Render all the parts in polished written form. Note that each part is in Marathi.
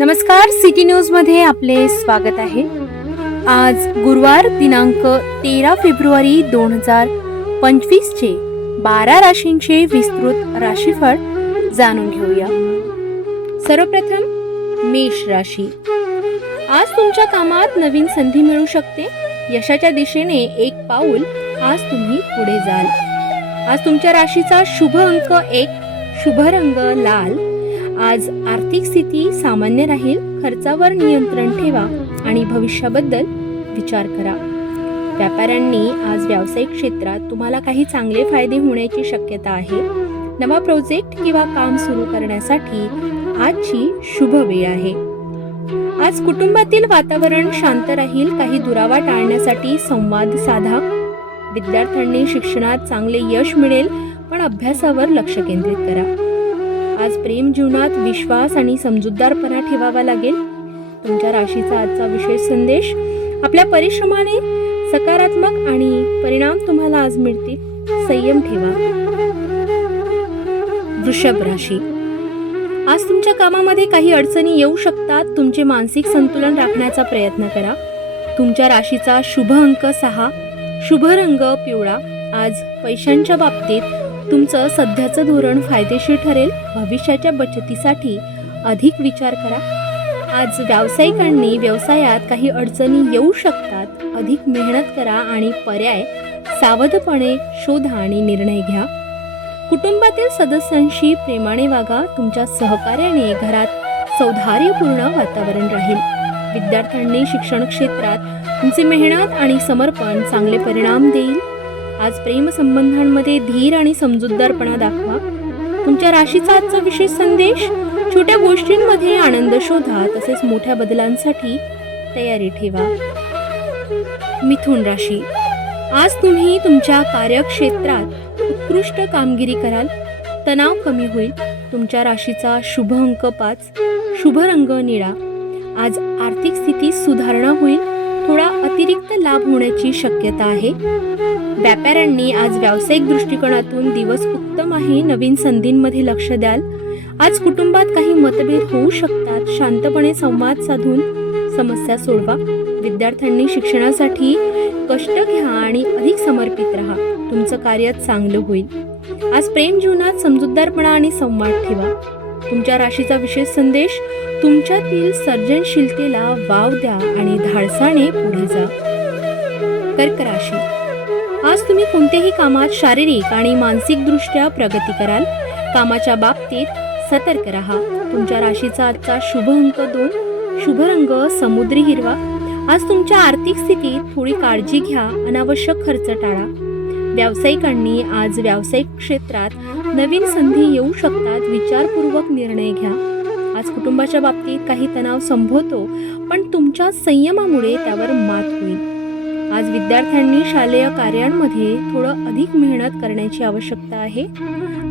नमस्कार, सिटी न्यूजमध्ये आपले स्वागत आहे. आज गुरुवार दिनांक 13 फेब्रुवारी 2025 चे 12 राशींचे विस्तृत राशीफळ जाणून घेऊया. सर्वप्रथम मेष राशी. आज तुमच्या कामात नवीन संधी मिळू शकते. यशाच्या दिशेने एक पाऊल आज तुम्ही पुढे जाल. आज तुमच्या राशीचा शुभ अंक 1, शुभ रंग लाल. आज आर्थिक स्थिती सामान्य राहील. खर्चावर नियंत्रण ठेवा आणि भविष्याबद्दल विचार करा. व्यापाऱ्यांनी आज व्यावसायिक क्षेत्रात तुम्हाला काही चांगले फायदे होण्याची शक्यता आहे. नवा प्रोजेक्ट किंवा काम सुरू करण्यासाठी आजची शुभ वेळ आहे. आज कुटुंबातील वातावरण शांत राहील. काही दुरावा टाळण्यासाठी संवाद साधा. विद्यार्थ्यांनी शिक्षणात चांगले यश मिळेल, पण अभ्यासावर लक्ष केंद्रित करा. आज प्रेम जीवनात विश्वास आणि समजूतदारपणा ठेवावा लागेल. तुमच्या राशीचा आजचा विशेष संदेश: आपल्या परिश्रमाने सकारात्मक आणि परिणाम तुम्हाला आज मिळतील. संयम ठेवा. वृषभ राशी. आज तुमच्या कामामध्ये काही अडचणी येऊ शकतात. तुमचे मानसिक संतुलन राखण्याचा प्रयत्न करा. तुमच्या राशीचा शुभ अंक 6, शुभ रंग पिवळा. आज पैशांच्या बाबतीत तुमचं सध्याचं धोरण फायदेशीर ठरेल. भविष्याच्या बचतीसाठी अधिक विचार करा. आज व्यावसायिकांनी व्यवसायात काही अडचणी येऊ शकतात. अधिक मेहनत करा आणि पर्याय सावधपणे शोधा आणि निर्णय घ्या. कुटुंबातील सदस्यांशी प्रेमाने वागा. तुमच्या सहकार्याने घरात सौहार्दपूर्ण वातावरण राहील. विद्यार्थ्यांनी शिक्षण क्षेत्रात तुमची मेहनत आणि समर्पण चांगले परिणाम देईल. आज प्रेमसंबंधांमध्ये धीर आणि समजूतदारपणा दाखवा. तुमच्या राशीचा आजचा विशेष संदेश: छोट्या गोष्टींमध्ये आनंद शोधा, तसेच मोठ्या बदलांसाठी तयारी ठेवा. मिथुन राशी. आज तुम्ही तुमच्या कार्यक्षेत्रात उत्कृष्ट कामगिरी कराल. तणाव कमी होईल. तुमच्या राशीचा शुभ अंक 5, शुभ रंग निळा. आज आर्थिक स्थितीत सुधारणा होईल. थोडा अतिरिक्त लाभ होण्याची शक्यता आहे. व्यापाऱ्यांनी आज व्यावसायिक दृष्टिकोनातून दिवस उत्तम आहे. नवीन संधींमध्ये लक्ष द्याल. आज कुटुंबात काही मतभेद होऊ शकतात. शांतपणे संवाद साधून समस्या सोडवा. विद्यार्थ्यांनी शिक्षणासाठी कष्ट घ्या आणि अधिक समर्पित राहा. तुमचं कार्य चांगलं होईल. आज प्रेम जीवनात समजूतदारपणा आणि संवाद ठेवा. तुमच्या राशीचा विशेष संदेश: तुमच्यातील सर्जनशीलतेला वाव द्या आणि धाडसाने पुढे जा. कर्क राशी. आज तुम्ही कोणत्याही कामात शारीरिक आणि मानसिक दृष्ट्या प्रगती कराल. कामाच्या बाबतीत सतर्क राहा. तुमच्या राशीचा आजचा शुभ अंक 2, शुभ रंग समुद्री हिरवा. आज तुमच्या आर्थिक स्थितीत थोडी काळजी घ्या. अनावश्यक खर्च टाळा. व्यावसायिकांनी आज व्यावसायिक क्षेत्रात नवीन संधी येऊ शकतात. विचारपूर्वक निर्णय घ्या. आज कुटुंबाच्या बाबतीत काही तणाव संभवतो, पण तुमच्या संयमामुळे त्यावर मात होईल. आज विद्यार्थ्यांनी शालेय कार्यांमध्ये थोडं अधिक मेहनत करण्याची आवश्यकता आहे.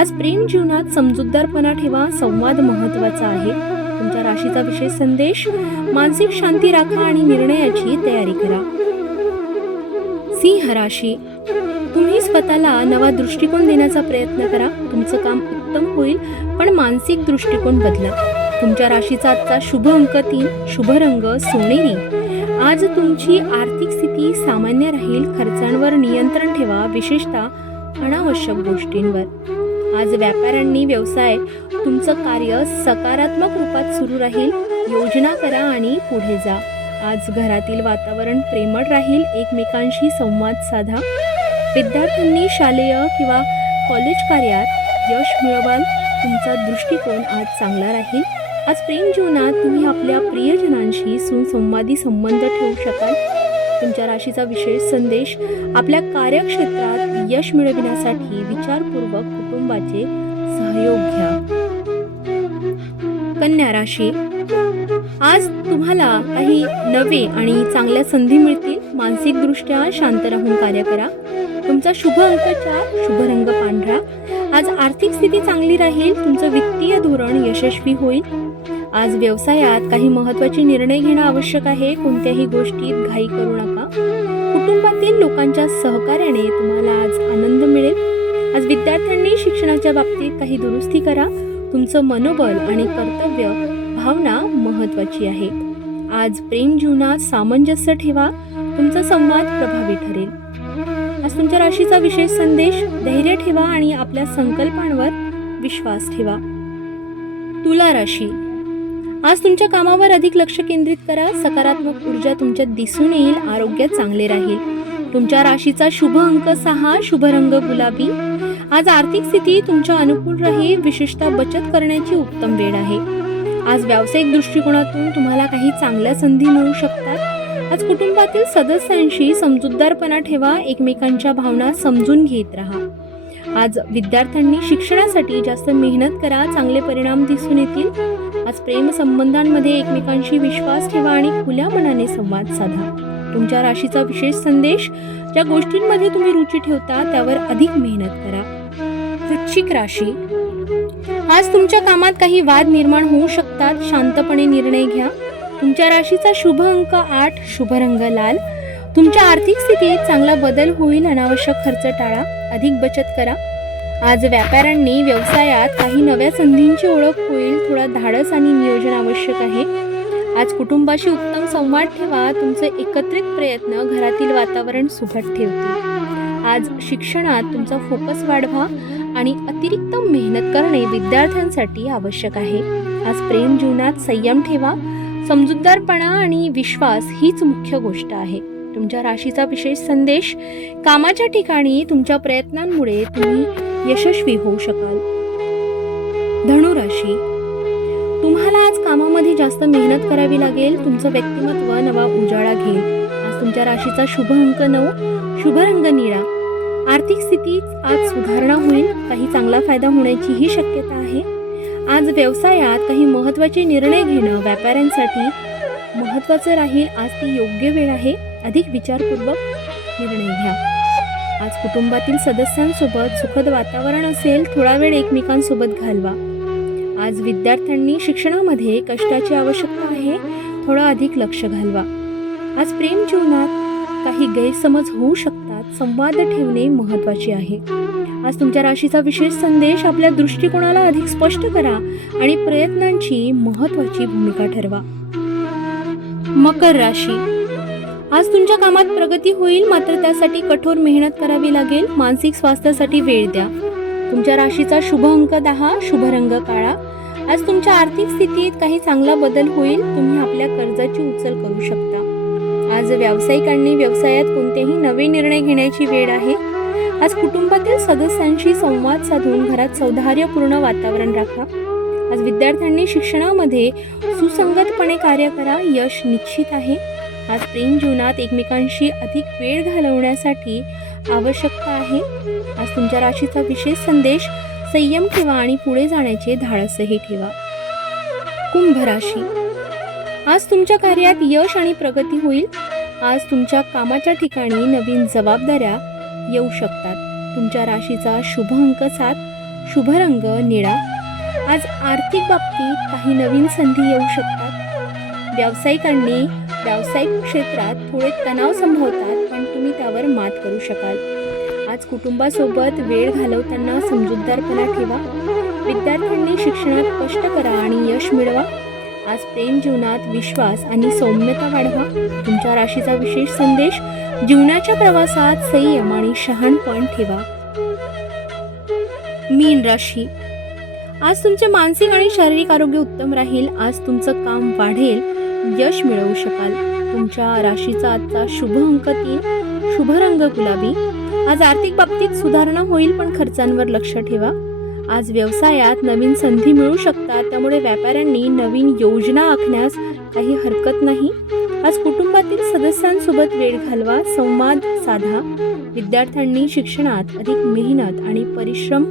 आज प्रेम जीवनात समजूतदारपणा ठेवा. संवाद महत्त्वाचा आहे. तुमच्या राशीचा विशेष संदेश: मानसिक शांती राखा आणि निर्णयाची तयारी करा. सिंह राशी. तुम्ही स्वतःला नवा दृष्टिकोन देण्याचा प्रयत्न करा. तुमचं काम उत्तम होईल, पण मानसिक दृष्टिकोन बदला. तुमच्या राशीचा आजचा शुभ अंक 3, शुभ रंग सोनेरी. आज तुमची आर्थिक स्थिती सामान्य राहील. खर्चांवर नियंत्रण ठेवा, विशेषतः अनावश्यक गोष्टींवर. आज व्यापाऱ्यांनी व्यवसाय तुमचं कार्य सकारात्मक रूपात सुरू राहील. योजना करा आणि पुढे जा. आज घरातील वातावरण प्रेमळ राहील. एकमेकांशी संवाद साधा. विद्यार्थ्यांनी शालेय किंवा कॉलेज कार्यात यश मिळवाल. तुमचा दृष्टिकोन आज चांगला राहील. आज प्रेम जीवनात तुम्ही आपल्या प्रियजनांशी सुसंवादी संबंध ठेवू शकाल. तुमच्या राशीचा विशेष संदेश: आपल्या कार्यक्षेत्रात यश मिळविण्यासाठी विचारपूर्वक कुटुंबाचे सहयोग घ्या. कन्या राशी. आज तुम्हाला काही नवे आणि चांगल्या संधी मिळतील. मानसिकदृष्ट्या शांत राहून कार्य करा. तुमचा शुभ अंक 4, शुभ रंग पांढरा. आज आर्थिक स्थिती चांगली राहील. तुमचं वित्तीय धोरण यशस्वी होईल. आज व्यवसायात काही महत्त्वाचे निर्णय घेणं आवश्यक आहे. कोणत्याही गोष्टीत घाई करू नका. कुटुंबातील लोकांच्या सहकार्याने तुम्हाला आज आनंद मिळेल. आज विद्यार्थ्यांनी शिक्षणाच्या बाबतीत काही दुरुस्ती करा. तुमचं मनोबल आणि कर्तव्य भावना महत्त्वाची आहे. आज प्रेम जीवनात सामंजस्य ठेवा, तुमचा संवाद प्रभावी ठरेल. आज तुमच्या राशीचा विशेष संदेश: धैर्य ठेवा आणि आपल्या संकल्पांवर विश्वास ठेवा. तुला राशी, आज तुमच्या कामावर अधिक लक्ष केंद्रित करा. सकारात्मक ऊर्जा तुमच्यात दिसून येईल. आरोग्य चांगले राहील. तुमच्या राशीचा शुभ अंक 6, शुभ रंग गुलाबी. आज आर्थिक स्थिती तुमच्या अनुकूल राहील. विशेषतः बचत करण्याची उत्तम वेळ आहे. आज व्यावसायिक दृष्टिकोनातून तुम्हाला काही चांगल्या संधी मिळू शकतात. आज कुटुंबातील सदस्यांशी समजूतदारपणा ठेवा. एकमेकांच्या भावना समजून घेत राहा. आज विद्यार्थ्यांनी शिक्षणासाठी जास्त मेहनत करा. चांगले परिणाम दिसून येतील. आज प्रेम संबंधांमध्ये एकमेकांशी विश्वास ठेवा आणि खुल्या मनाने संवाद साधा. तुमच्या राशीचा विशेष संदेश: ज्या गोष्टींमध्ये तुम्ही रुची ठेवता त्यावर अधिक मेहनत करा. वृश्चिक राशी, आज तुमच्या कामात काही वाद निर्माण होऊ शकतात. शांतपणे निर्णय घ्या. तुमच्या राशीचा शुभ अंक 8, शुभ रंग लाल. तुमच्या आर्थिक स्थितीत चांगला बदल होईल. अनावश्यक खर्च टाळा. अधिक बचत करा. आज व्यापाऱ्यांनी व्यवसायात काही नव्या संधींची ओळख होईल. थोडा धाडस आणि नियोजन आवश्यक आहे. आज कुटुंबाशी उत्तम संवाद ठेवा. तुमचे एकत्रित प्रयत्न घरातील वातावरण सुखद ठेवतील. आज शिक्षणात तुमचा फोकस वाढवा आणि अतिरिक्त मेहनत करणे विद्यार्थ्यांसाठी आवश्यक आहे. आज प्रेम जीवनात संयम ठेवा. समजूतदारपणा आणि विश्वास हीच मुख्य गोष्ट आहे. तुमच्या राशीचा विशेष संदेश: कामाच्या ठिकाणी तुमच्या प्रयत्नांमुळे तुम्ही यशस्वी होऊ शकाल. धनुराशी, तुम्हाला आज कामामध्ये जास्त मेहनत करावी लागेल. तुमचं व्यक्तिमत्व नवा उजाळा घेईल. आज तुमच्या राशीचा शुभ अंक 9, शुभ रंग निळा. आर्थिक स्थितीत आज सुधारणा होईल. काही चांगला फायदा होण्याचीही शक्यता आहे. आज व्यवसायात काही महत्त्वाचे निर्णय घेणं व्यापाऱ्यांसाठी महत्त्वाचं राहील. आज ती योग्य वेळ आहे. अधिक विचारपूर्वक निर्णय घ्या. आज कुटुंबातील सदस्यांसोबत सुखद वातावरण असेल. थोडा वेळ एकमेकांसोबत घालवा. आज विद्यार्थ्यांनी शिक्षणामध्ये कष्टाची आवश्यकता आहे. थोडं अधिक लक्ष घालवा. आज प्रेम जीवनात काही गैरसमज होऊ शकतात. संवाद ठेवणे महत्त्वाचे आहे. आज तुमच्या राशीचा विशेष संदेश: आपल्या दृष्टिकोनाला अधिक स्पष्ट करा आणि प्रयत्नांची महत्त्वाची भूमिका ठरवा. मकर राशी, आज तुमच्या कामात प्रगती होईल. मात्र त्यासाठी कठोर मेहनत करावी लागेल. मानसिक स्वास्थ्यासाठी वेळ द्या. तुमच्या राशीचा शुभ अंक 10, शुभ रंग काळा. आज तुमच्या आर्थिक स्थितीत काही चांगला बदल होईल. तुम्ही आपल्या कर्जाची उचल करू शकता. आज व्यावसायिकांनी व्यवसायात कोणतेही नवे निर्णय घेण्याची वेळ आहे. आज कुटुंबातील सदस्यांशी संवाद साधून घरात सौहार्दपूर्ण वातावरण राखा. आज विद्यार्थ्यांनी शिक्षणामध्ये सुसंगतपणे कार्य करा. यश निश्चित आहे. आज प्रेम जीवनात एकमेकांशी अधिक वेळ घालवण्यासाठी आवश्यकता आहे. आज तुमच्या राशीचा विशेष संदेश: संयम ठेवा आणि पुढे जाण्याचे धाडसही ठेवा. कुंभ राशी, आज तुमच्या कार्यात यश आणि प्रगती होईल. आज तुमच्या कामाच्या ठिकाणी नवीन जबाबदाऱ्या येऊ शकतात. तुमच्या राशीचा शुभ अंक 7, शुभ रंग निळा. आज आर्थिक बाबतीत काही नवीन संधी येऊ शकतात. व्यावसायिकांनी व्यावसायिक क्षेत्रात थोडे तणाव संभवतात, पण तुम्ही त्यावर मात करू शकाल. आज कुटुंबासोबत वेळ घालवताना समजूतदारपणा ठेवा. विद्यार्थ्यांनी शिक्षणात कष्ट करा आणि यश मिळवा. आज प्रेम जीवनात विश्वास आणि सौम्यता वाढवा. तुमच्या राशीचा विशेष संदेश: जीवनाच्या प्रवासात संयम आणि शहाणपण ठेवा. मीन राशी, आज तुमचे मानसिक आणि शारीरिक आरोग्य उत्तम राहील. आज तुमचं काम वाढेल. यश मिळवू शकाल. तुमच्या राशीचा आजचा शुभ अंक 3, शुभ रंग गुलाबी. आज आर्थिक बाबतीत सुधारणा होईल, पण खर्चांवर लक्ष ठेवा. आज व्यवसायात नवीन संधी मिळू शकतात, त्यामुळे व्यापाऱ्यांनी नवीन योजना आखण्यास काही हरकत नाही. आज कुटुंबातील सदस्यांसोबत वेळ घालवा. संवाद साधा. विद्यार्थ्यांनी शिक्षणात अधिक मेहनत आणि परिश्रम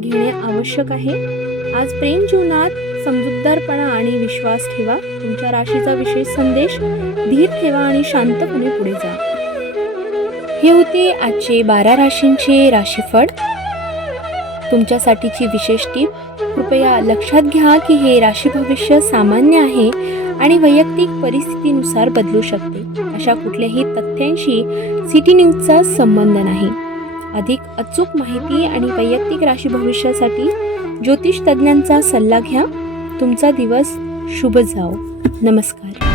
घेणे आवश्यक आहे. आज प्रेम जीवनात समजूतदारपणा आणि विश्वास ठेवा. तुमच्या राशीचा विशेष संदेश: धीर ठेवा आणि शांतपणे पुढे जा. हे होते आजचे 12 राशींचे राशीफळ. तुमच्यासाठीची विशेष टीप: कृपया लक्षात घ्या की हे राशी भविष्य सामान्य आहे आणि वैयक्तिक परिस्थितीनुसार बदलू शकते. अशा कुठल्याही तथ्यांशी सिटी न्यूजचा संबंध नाही. अधिक अचूक माहिती आणि वैयक्तिक राशी भविष्यासाठी ज्योतिष तज्ज्ञांचा सल्ला घ्या. तुमचा दिवस शुभ जाओ. नमस्कार.